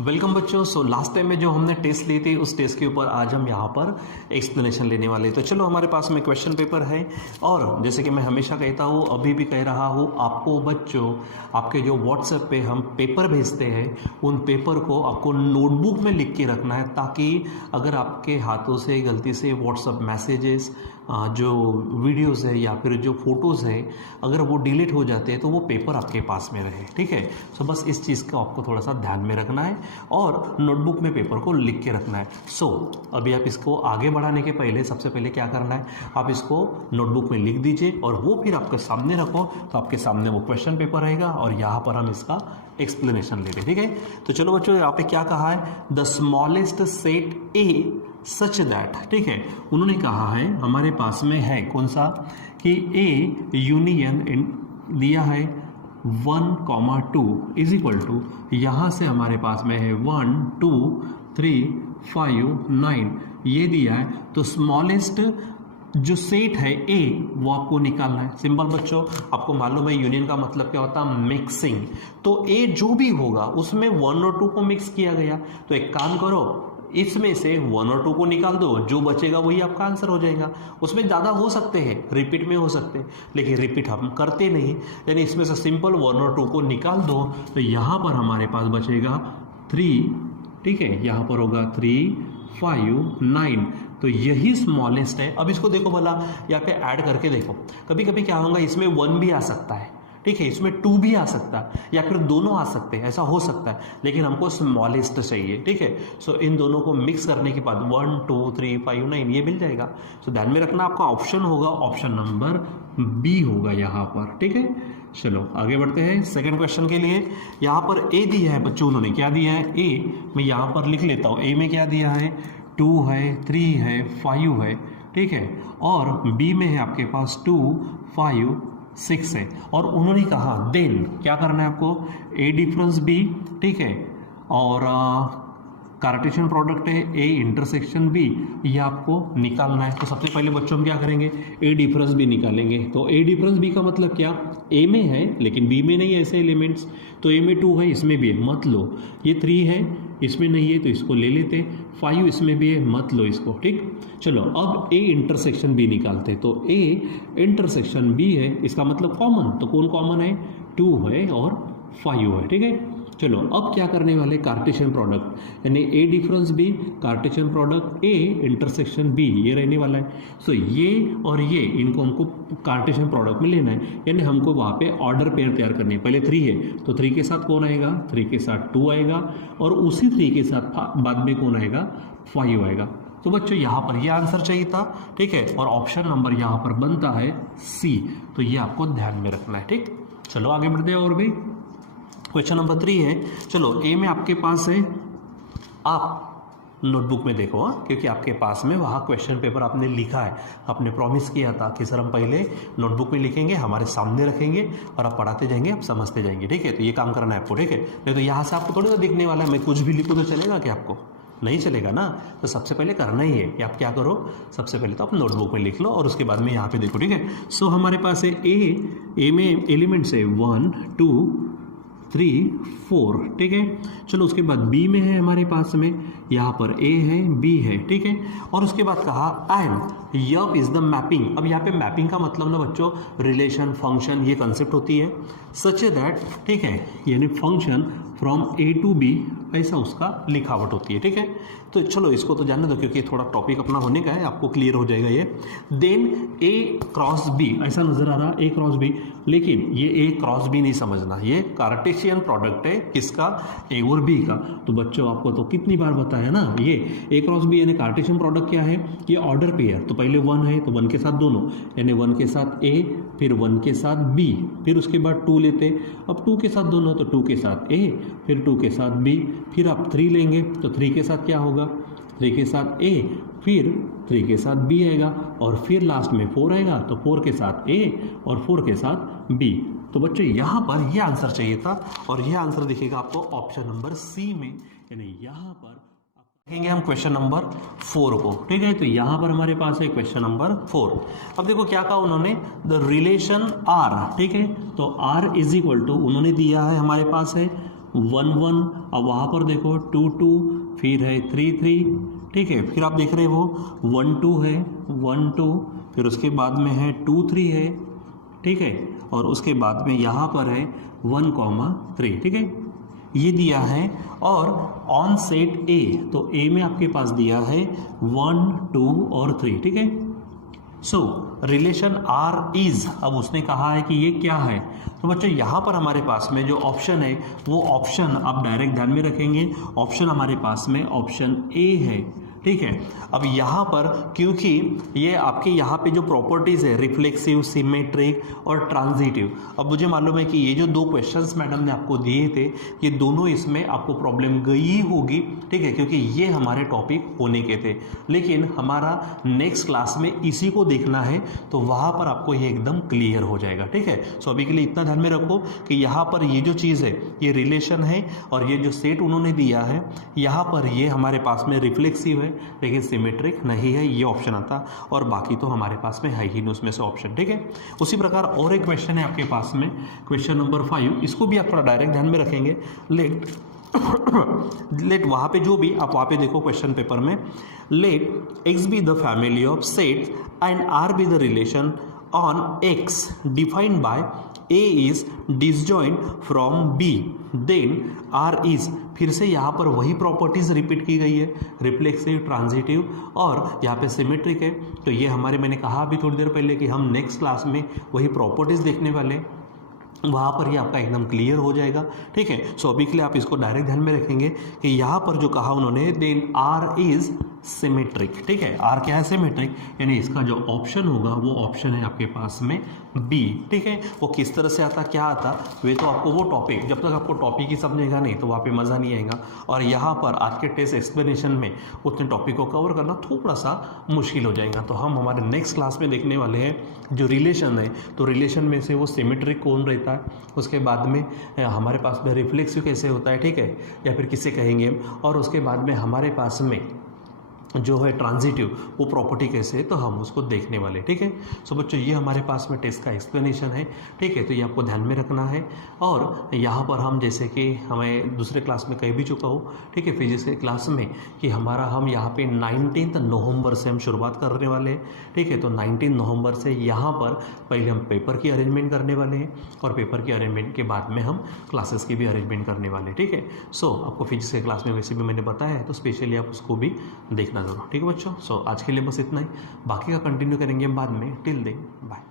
Welcome बच्चों। So last time में जो हमने टेस्ट ली थी उस टेस्ट के ऊपर आज हम यहाँ पर एक्सप्लेनेशन लेने वाले हैं। तो चलो हमारे पास में क्वेश्चन पेपर है और जैसे कि मैं हमेशा कहता हूँ अभी भी कह रहा हूँ आपको बच्चों, आपके जो व्हाट्सएप पे हम पेपर भेजते हैं उन पेपर को आपको नोटबुक में लिख के रखना है, ताकि अगर आपके हाथों से गलती से व्हाट्सएप मैसेजेस, जो वीडियोस है या फिर जो फोटोज़ है, अगर वो डिलीट हो जाते हैं तो वो पेपर आपके पास में रहे। ठीक है। सो बस इस चीज़ को आपको थोड़ा सा ध्यान में रखना है और नोटबुक में पेपर को लिख के रखना है। सो अभी आप इसको आगे बढ़ाने के पहले सबसे पहले क्या करना है, आप इसको नोटबुक में लिख दीजिए और वो फिर आपके सामने रखो, तो आपके सामने वो क्वेश्चन पेपर रहेगा और यहाँ पर हम इसका एक्सप्लेनेशन लेंगे। ठीक है। तो चलो बच्चों, यहाँ पे क्या कहा है, the smallest set A such that. ठीक है, उन्होंने कहा है हमारे पास में है कौन सा, कि ए यूनियन दिया है 1,2 इज इक्वल टू, यहाँ से हमारे पास में है 1 2 3 5 9 ये दिया है। तो स्मॉलेस्ट जो सेट है ए वो आपको निकालना है। सिंपल बच्चों, आपको मालूम है यूनियन का मतलब क्या होता है, मिक्सिंग। तो ए जो भी होगा उसमें 1 और 2 को मिक्स किया गया। तो एक काम करो, इसमें से 1 और 2 को निकाल दो, जो बचेगा वही आपका आंसर हो जाएगा। उसमें ज़्यादा हो सकते हैं, रिपीट में हो सकते हैं, लेकिन रिपीट हम करते नहीं, यानी इसमें से सिंपल 1 और 2 को निकाल दो। तो यहाँ पर हमारे पास बचेगा 3। ठीक है, यहाँ पर होगा 3 5 9। तो यही स्मॉलेस्ट है। अब इसको देखो भला, यहाँ पे ऐड करके देखो, कभी कभी क्या होगा, इसमें 1 भी आ सकता है। ठीक है, इसमें 2 भी आ सकता है या फिर दोनों आ सकते हैं, ऐसा हो सकता है, लेकिन हमको स्मॉलेस्ट चाहिए। ठीक है। सो इन दोनों को मिक्स करने के बाद 1 2 3 5 9 ये मिल जाएगा। सो ध्यान में रखना, आपका ऑप्शन होगा ऑप्शन नंबर बी होगा यहाँ पर। ठीक है, चलो आगे बढ़ते हैं सेकंड क्वेश्चन के लिए। यहाँ पर ए दिया है बच्चों, उन्होंने क्या दिया है, ए मैं यहाँ पर लिख लेता हूँ। ए में क्या दिया है, 2 है, 3 है, 5 है। ठीक है, और बी में है आपके पास 2 5 6 है। और उन्होंने कहा देन क्या करना है आपको, ए डिफरेंस बी। ठीक है, और कार्टेशियन प्रोडक्ट है ए इंटरसेक्शन बी, ये आपको निकालना है। तो सबसे पहले बच्चों हम क्या करेंगे, ए डिफरेंस बी निकालेंगे। तो ए डिफरेंस बी का मतलब क्या, ए में है लेकिन बी में नहीं है ऐसे एलिमेंट्स। तो ए में 2 है, इसमें भी है, मत लो। ये 3 है, इसमें नहीं है तो इसको ले लेते। 5 इसमें भी है, मत लो इसको। ठीक, चलो अब ए इंटरसेक्शन बी निकालते। तो ए इंटरसेक्शन बी है, इसका मतलब कॉमन, तो कौन कॉमन है, 2 है और 5 है। ठीक है, चलो अब क्या करने वाले, कार्टेशियन प्रोडक्ट, यानी A difference B Cartesian product A intersection B, ये रहने वाला है। सो ये और ये इनको हमको कार्टेशियन प्रोडक्ट में लेना है, यानी हमको वहाँ पे ऑर्डर पेयर तैयार करनी है। पहले 3 है तो 3 के साथ कौन आएगा, 3 के साथ 2 आएगा, और उसी 3 के साथ बाद में कौन आएगा, 5 आएगा। तो बच्चों यहाँ पर ये आंसर चाहिए था। ठीक है, और ऑप्शन नंबर यहाँ पर बनता है सी। तो ये आपको ध्यान में रखना है। ठीक, चलो आगे बढ़ते हैं। और भी क्वेश्चन नंबर 3 है। चलो ए में आपके पास है, आप नोटबुक में देखो, क्योंकि आपके पास में वहाँ क्वेश्चन पेपर आपने लिखा है, आपने प्रॉमिस किया था कि सर हम पहले नोटबुक में लिखेंगे, हमारे सामने रखेंगे और आप पढ़ाते जाएंगे, आप समझते जाएंगे। ठीक है, तो ये काम करना है आपको। ठीक है, नहीं तो यहाँ से आपको थोड़ी ना दिखने वाला है, मैं कुछ भी लिखूँ तो चलेगा क्या, आपको नहीं चलेगा ना। तो सबसे पहले करना ही है कि आप क्या करो, सबसे पहले तो आप नोटबुक में लिख लो और उसके बाद में यहाँ पे देखो। ठीक है, सो हमारे पास है ए में एलिमेंट्स है 1 2 3 4। ठीक है, चलो उसके बाद बी में है हमारे पास में, यहाँ पर ए है बी है। ठीक है, और उसके बाद कहा and yup is the mapping. अब यहाँ पे मैपिंग का मतलब ना बच्चों, रिलेशन फंक्शन ये कंसेप्ट होती है, सच दैट। ठीक है, यानी function from A to B, ऐसा उसका लिखावट होती है। ठीक है, तो चलो इसको तो जानने दो, क्योंकि थोड़ा टॉपिक अपना होने का है, आपको क्लियर हो जाएगा ये। देन ए क्रॉस बी, ऐसा नजर आ रहा ए क्रॉस बी, लेकिन ये ए क्रॉस बी नहीं समझना, ये कार्टेशियन प्रोडक्ट है किसका, ए और बी का। तो बच्चों आपको तो कितनी बार बताया ना, ये ए क्रॉस बी यानी कार्टेशियन प्रोडक्ट क्या है, ये ऑर्डर पेयर। तो पहले 1 है तो 1 के साथ दोनों, यानी 1 के साथ ए, फिर 1 के साथ बी, फिर उसके बाद 2 लेते, अब 2 के साथ दोनों, तो 2 के साथ ए, फिर 2 के साथ बी, फिर आप 3 लेंगे तो 3 के साथ क्या होगा, 3 के साथ ए, फिर 3 के साथ बी आएगा, और फिर लास्ट में 4 आएगा, तो 4 के साथ ए और 4 के साथ बी। तो बच्चों यहाँ पर ये आंसर चाहिए था, और ये आंसर दिखेगा आपको ऑप्शन नंबर सी में, यानी यहाँ पर देखेंगे हम क्वेश्चन नंबर 4 को। ठीक है, तो यहाँ पर हमारे पास है क्वेश्चन नंबर 4। अब देखो क्या कहा उन्होंने, द रिलेशन आर। ठीक है, तो आर इज इक्वल टू, उन्होंने दिया है हमारे पास है 1 1, अब वहाँ पर देखो 2 2, फिर है 3 3, ठीक है। फिर आप देख रहे हो 1 2 है, 1 2, फिर उसके बाद में है 2 3 है, ठीक है, और उसके बाद में यहाँ पर है 1 3, ठीक है, ये दिया है। और ऑन सेट ए, तो ए में आपके पास दिया है 1 2 और 3, ठीक है। सो रिलेशन आर इज, अब उसने कहा है कि ये क्या है, तो बच्चों यहाँ पर हमारे पास में जो ऑप्शन है वो ऑप्शन आप डायरेक्ट ध्यान में रखेंगे, ऑप्शन हमारे पास में ऑप्शन ए है, ठीक है। अब यहाँ पर क्योंकि ये आपके यहाँ पे जो प्रॉपर्टीज़ है रिफ्लेक्सिव, सिमेट्रिक और ट्रांजिटिव, अब मुझे मालूम है कि ये जो 2 क्वेश्चंस मैडम ने आपको दिए थे ये दोनों इसमें आपको प्रॉब्लम गई होगी, ठीक है, क्योंकि ये हमारे टॉपिक होने के थे। लेकिन हमारा नेक्स्ट क्लास में इसी को देखना है तो वहाँ पर आपको ये एकदम क्लियर हो जाएगा, ठीक है। सो अभी के लिए इतना ध्यान में रखो कि यहाँ पर ये जो चीज़ है ये रिलेशन है और ये जो सेट उन्होंने दिया है यहाँ पर ये हमारे पास में रिफ्लेक्सिव है लेकिन सिमेट्रिक नहीं है, ये ऑप्शन आता, और बाकी तो हमारे पास में है ही नहीं उसमें से ऑप्शन, ठीक है। उसी प्रकार और एक क्वेश्चन है आपके पास में, क्वेश्चन नंबर 5, इसको भी आप थोड़ा डायरेक्ट ध्यान में रखेंगे। लेट वहाँ पे जो भी आप वहाँ पे देखो क्वेश्चन पेपर में, let X be the family of sets and R be the relation on X defined by A is disjoint from B, then R is, फिर से यहाँ पर वही प्रॉपर्टीज रिपीट की गई है, रिफ्लेक्सिव, ट्रांजिटिव और यहाँ पे सिमेट्रिक है। तो ये हमारे, मैंने कहा अभी थोड़ी देर पहले कि हम नेक्स्ट क्लास में वही प्रॉपर्टीज देखने वाले हैं, वहाँ पर ये आपका एकदम क्लियर हो जाएगा, ठीक है। सो अभी के लिए आप इसको डायरेक्ट ध्यान में रखेंगे कि यहाँ पर जो कहा उन्होंने, देन आर इज सिमेट्रिक, ठीक है। आर क्या है? सिमेट्रिक, यानी इसका जो ऑप्शन होगा वो ऑप्शन है आपके पास में बी, ठीक है। वो किस तरह से आता, क्या आता, वे तो आपको वो टॉपिक, जब तक आपको टॉपिक ही समझेगा नहीं तो वहाँ पे मज़ा नहीं आएगा। और यहाँ पर आज के टेस्ट एक्सप्लेनेशन में उतने टॉपिक को कवर करना थोड़ा सा मुश्किल हो जाएगा। तो हम हमारे नेक्स्ट क्लास में देखने वाले हैं जो रिलेशन है, तो रिलेशन में से वो सिमेट्रिक कौन रहता है, उसके बाद में हमारे पास में रिफ्लेक्सिव कैसे होता है, ठीक है, या फिर किसे कहेंगे, और उसके बाद में हमारे पास में जो है ट्रांजिटिव वो प्रॉपर्टी कैसे है, तो हम उसको देखने वाले, ठीक है। सो बच्चों ये हमारे पास में टेस्ट का एक्सप्लेनेशन है, ठीक है, तो ये आपको ध्यान में रखना है। और यहाँ पर हम जैसे कि हमें दूसरे क्लास में कह भी चुका हो, ठीक है, फिजिक्स के क्लास में कि हमारा हम यहाँ पे 19 नवंबर से हम शुरुआत करने वाले हैं, ठीक है। तो 19 नवंबर से यहाँ पर पहले हम पेपर की अरेंजमेंट करने वाले हैं और पेपर की अरेंजमेंट के बाद में हम क्लासेस की भी अरेंजमेंट करने वाले हैं, ठीक है। सो आपको फिजिक्स के क्लास में वैसे भी मैंने बताया है, तो स्पेशली आप उसको भी देखना जरूर, ठीक है बच्चों। सो आज के लिए बस इतना ही, बाकी का कंटिन्यू करेंगे हम बाद में। Till then bye.